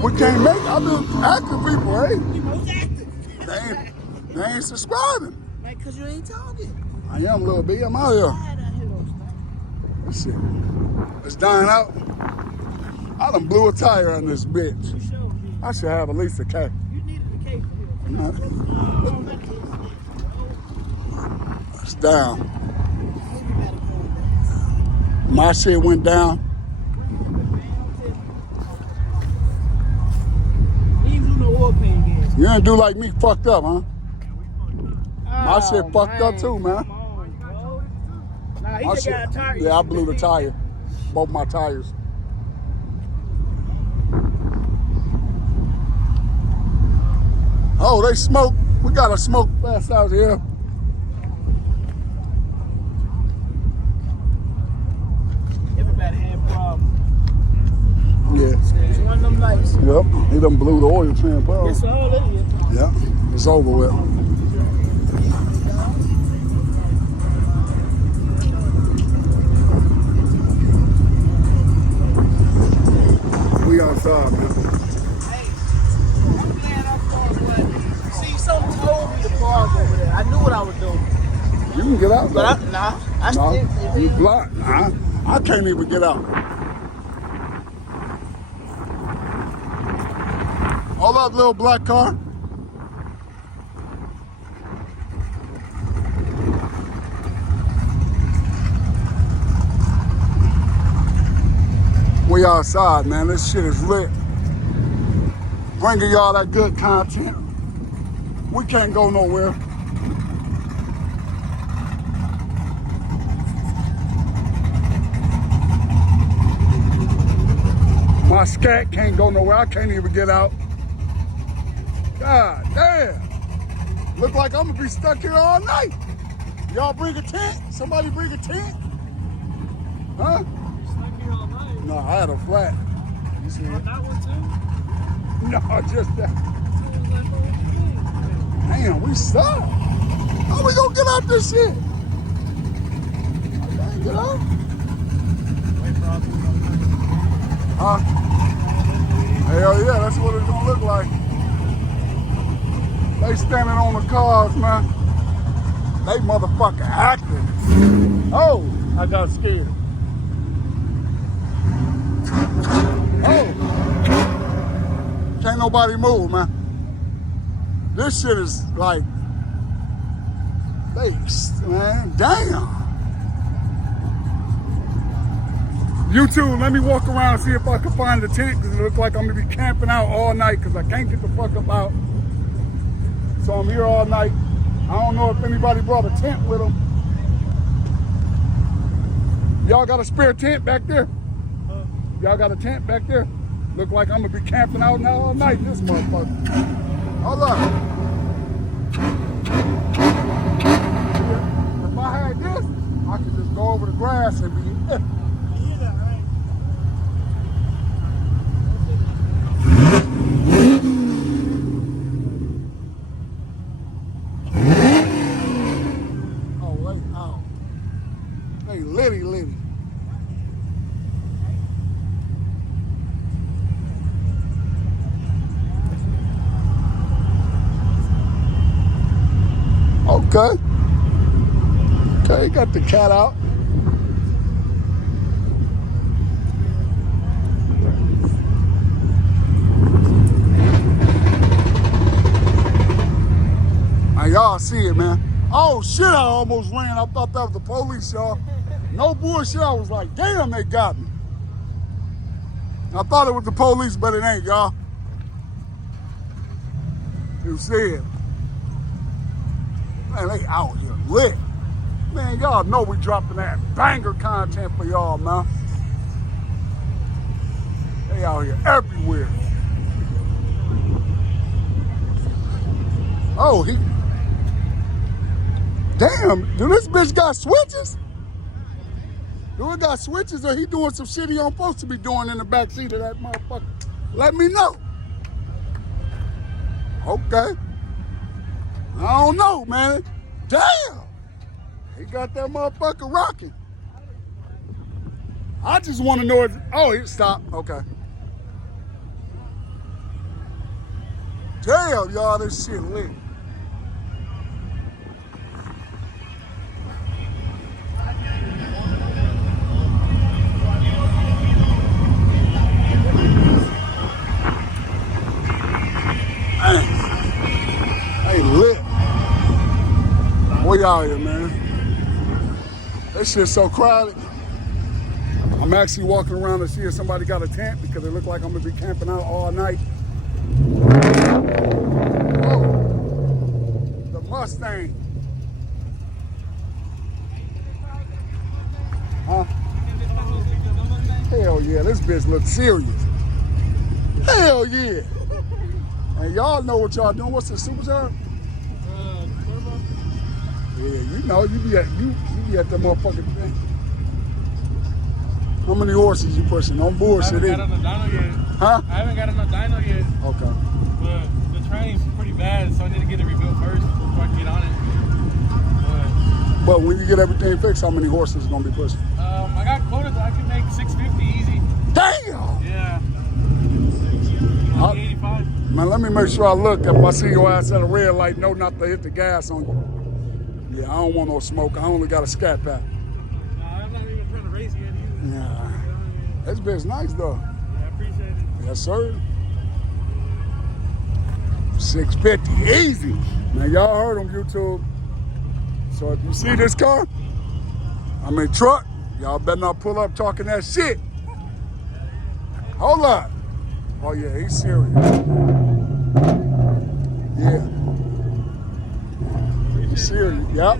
But we can't make other active people, eh? We most active. They ain't subscribing. Man, because you ain't talking. I am a little bit. I'm out here. Quiet out here, though, man. This shit. It's dying out. I done blew a tire on this bitch. You sure, man. I should have at least a K. You needed a cake for him. No. It's down. My shit went down. He ain't do no oil pain gas. You didn't do like me, fucked up, huh? My Oh, shit fucked up too, man. Come on, bro. Nah, he My just shit, got a tire. yeah, I blew the tire. Both my tires. Oh, they smoke. We got a smoke fest out here. Everybody had problems. Yeah. It's one of them nights. Yep. He done blew the oil pan, bro. That's all it is. Yeah. It's over with. We outside, man. Hey, I'm glad I parked right there. See, something told me to park over there. I knew what I was doing. You can get out, But I No, still. you blocked. I can't even get out. Hold up, little black car. We outside, man. This shit is lit. Bringing y'all that good content. We can't go nowhere. My scat can't go nowhere. I can't even get out. God damn. Look like I'm gonna be stuck here all night. Y'all bring a tent? Somebody bring a tent? Huh? Stuck here all night. No, I had a flat. You see it? That one too? No, just that. Damn, we stuck. How we gonna get out this shit? I can't get out. Huh? Hell yeah, that's what it's gonna look like. They standing on the cars, man. They motherfucking acting. Oh, I got scared. Oh. Can't nobody move, man. This shit is like, man, damn. You too, let me walk around and see if I can find the tent, because it looks like I'm gonna be camping out all night because I can't get the fuck up out. So I'm here all night. I don't know if anybody brought a tent with them. Y'all got a spare tent back there? Y'all got a tent back there? Look like I'm gonna be camping out now all night, this motherfucker. Hold up. If I had this, I could just go over the grass and be Hey, Liddy. Okay. Okay, got the cat out. Now y'all see it, man. Oh shit, I almost ran. I thought that was the police, y'all. No bullshit, I was like, damn, they got me. I thought it was the police, but it ain't, y'all. You see it. Man, they out here lit. Man, y'all know we dropping that banger content for y'all, man. They out here everywhere. Oh, damn, do this bitch got switches? Do it got switches, or he doing some shit he don't supposed to be doing in the back seat of that motherfucker? Let me know. Okay. I don't know, man. Damn. He got that motherfucker rocking. I just want to know if, oh, he stopped. Okay. Damn, y'all, this shit lit. Hey, lit. We out here, man. This shit's so crowded. I'm actually walking around to see if somebody got a tent because it looked like I'm gonna be camping out all night. Oh, the Mustang. Huh? Hell yeah, this bitch looks serious. Hell yeah. And y'all know what y'all doing. What's the supercharger? Yeah, you know, you be at the motherfucking thing. How many horses you pushing? Don't bullshit I haven't got on the dyno yet. Huh? I haven't got on the dyno yet. Okay. But the train's pretty bad, so I need to get it rebuilt first before I can get on it. But when you get everything fixed, how many horses gonna be pushing? I got quoted that I can make 650 easy. Damn! Yeah. 85. Man, let me make sure I look. If I see your ass at a red light, know not to hit the gas on you. Yeah, I don't want no smoke. I only got a scat pack. I'm not even trying to race yet either. Yeah. This bitch nice though. Yeah, I appreciate it. Yes, sir. 650, easy. Man, y'all heard on YouTube. So if you see this car, I'm in truck, y'all better not pull up talking that shit. Hold up. Oh yeah, he's serious. Yeah. He's serious. Yep.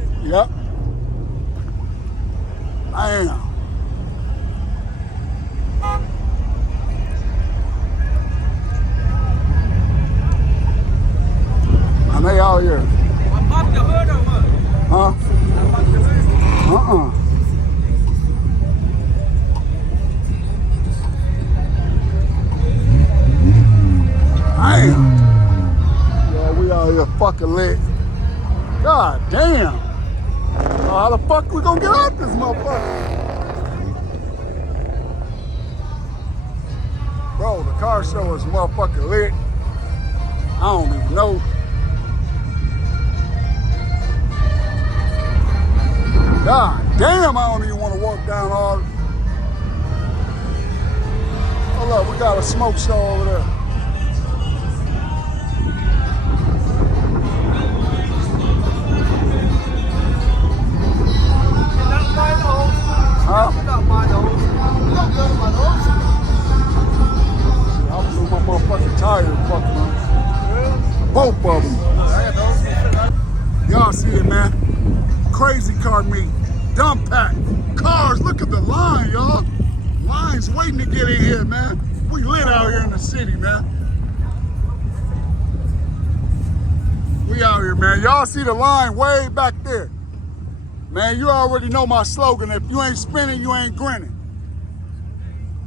Damn. And they out here. I popped the hood or what? Huh? Damn. Yeah, we out here fucking lit. God damn. How the fuck we gonna get out this motherfucker? Bro, the car show is motherfucking lit. I don't even know. God damn, I don't even want to walk down all. Hold up, we got a smoke show over there. Huh? I blew my motherfucking tires, fucking man. Both of them. Y'all see it, man. Crazy car meet, dump pack, cars. Look at the line, y'all. Lines waiting to get in here, man. We lit out here in the city, man. We out here, man. Y'all see the line way back there. Man, you already know my slogan. If you ain't spinning, you ain't grinning.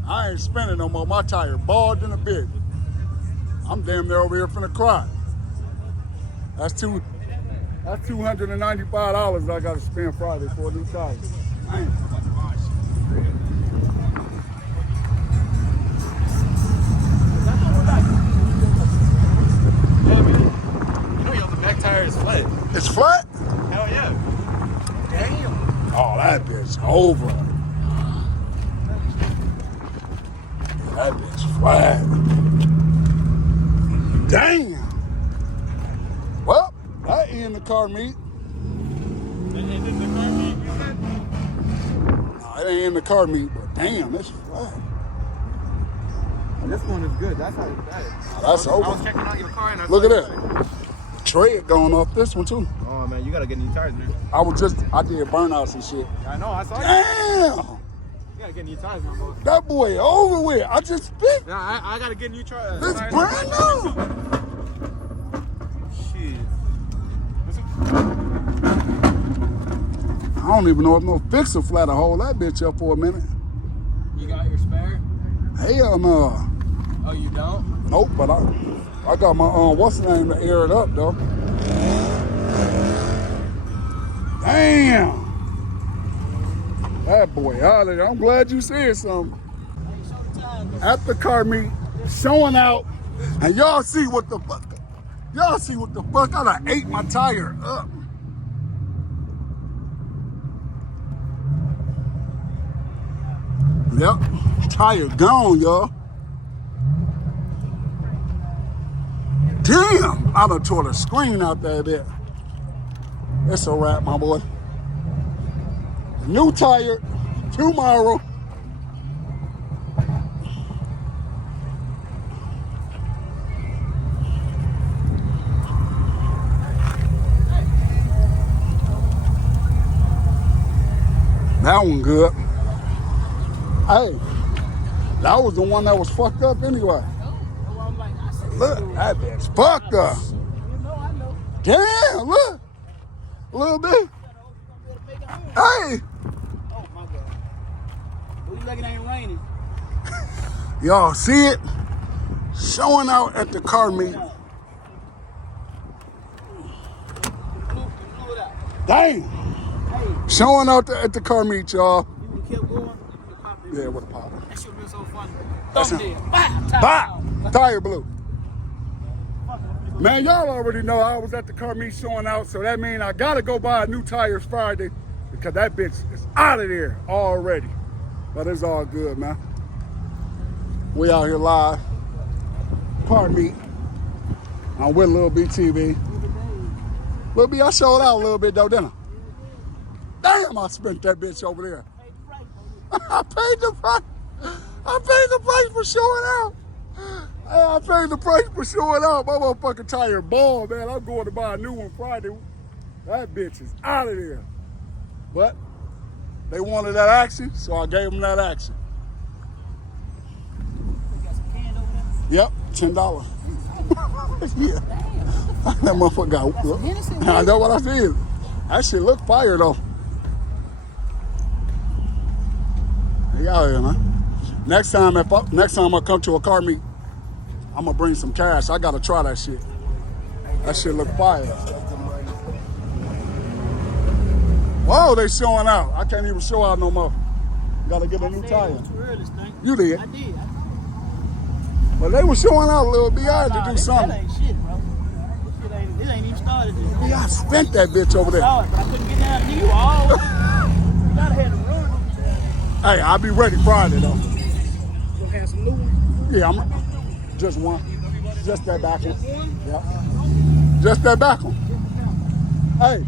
I ain't spinning no more. My tire bald in a bit. I'm damn near over here finna cry. That's $295 I gotta spend Friday for a new tire. Man. You know the back tire is flat. It's flat? Hell yeah. Damn. Oh, that bitch over. That bitch flat. Damn. Well, that end the car meet. That ended the car meet, you said? No, it ain't in the car meet, but damn, it's flat. This one is good. That's how it's bad. That's I over. was checking out your car and I Look at saw that. Tread going off this one too. Oh man, you gotta get new tires, man. I did burnouts and shit. I know, I saw you. Damn. You gotta get new tires, my boy. That boy over with. I just spit. Yeah, I gotta get new tires. This brand new. Shit. I don't even know if no fixer flat to hold that bitch up for a minute. You got your spare? Hell no. Oh, you don't? Nope, but I got my what's the name to air it up though. Damn. That boy out of there. I'm glad you said something. At the car meet, showing out, and y'all see what the fuck. Y'all see what the fuck? I done ate my tire up. Yep, tire gone, y'all. Damn, I done tore the screen out there bit. It's a wrap, my boy. New tire tomorrow. That one good. Hey, that was the one that was fucked up anyway. Look, that bitch fucked up. Damn, look. A little bit. Hey. Oh my God. Well, you like it ain't raining. Y'all see it? Showing out at the car meet. Dang. Showing out at the car meet, y'all. You would have kept going. You would have popped it. Yeah, with the pop. That shit been so funny. That's Thumbnail. Bop! Tire blew. Man, y'all already know I was at the car meet showing out, so that means I gotta go buy new tires Friday because that bitch is out of there already. But it's all good, man. We out here live. Car meet. I'm with Lil BTV. Lil B, I showed out a little bit though, didn't I? Damn, I spent that bitch over there. I paid the price. I paid the price for showing out. Hey, I paid the price for showing out. My motherfucking tire ball, man. I'm going to buy a new one Friday. That bitch is out of there. But they wanted that action, so I gave them that action. Yep, $10. Yeah. That motherfucker got. I know what I feel. That shit look fire though. They out here, man. Next time I come to a car meet, I'm gonna bring some cash. I gotta try that shit. That shit look fire. Whoa, they showing out. I can't even show out no more. Gotta get a new tire. You did. I did. But they were showing out a little bit. I had to do something. That ain't shit, bro. This ain't even started. Yeah, I spent that bitch over there. But I couldn't get down to you all. You gotta have the run. Hey, I'll be ready Friday though. You gonna have some new ones? Yeah, I'm just one. Just that back one. Just one? Yeah. Just that back one. Hey,